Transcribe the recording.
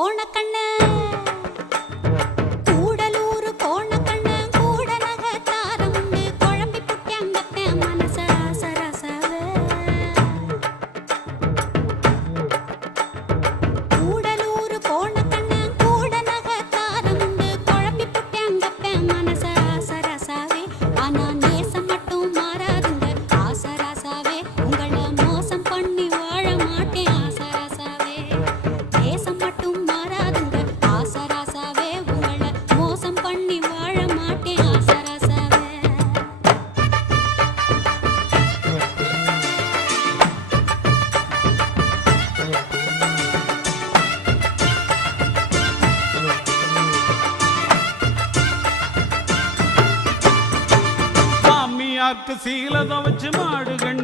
கோணக்கண்ணு கூடலூர் கோணக்கண்ணு கூட நகத்தாரமுண்டு குழம்பி புட்டியங்கத்த மனச சரசவே கூடலூர் கோணக்கண்ணு கூட நகத்தாரமுண்டு குழம்பி புட்டியங்கத்த மனச சரசவே ஆனா நேசம் மட்டும் மாறாதுங்க ஆசராசாவே உங்களை மோசம் பண்ணி வாழ மாட்டேன் ஆசராசாவே நேசம் மட்டும் மாறாதுங்க ஆசராசாவே உங்களை மோசம் பண்ணி வாழ மாட்டேன் ஆசராசாவே சாமியாக்கு சீலத வச்சு மாடு கண்ணு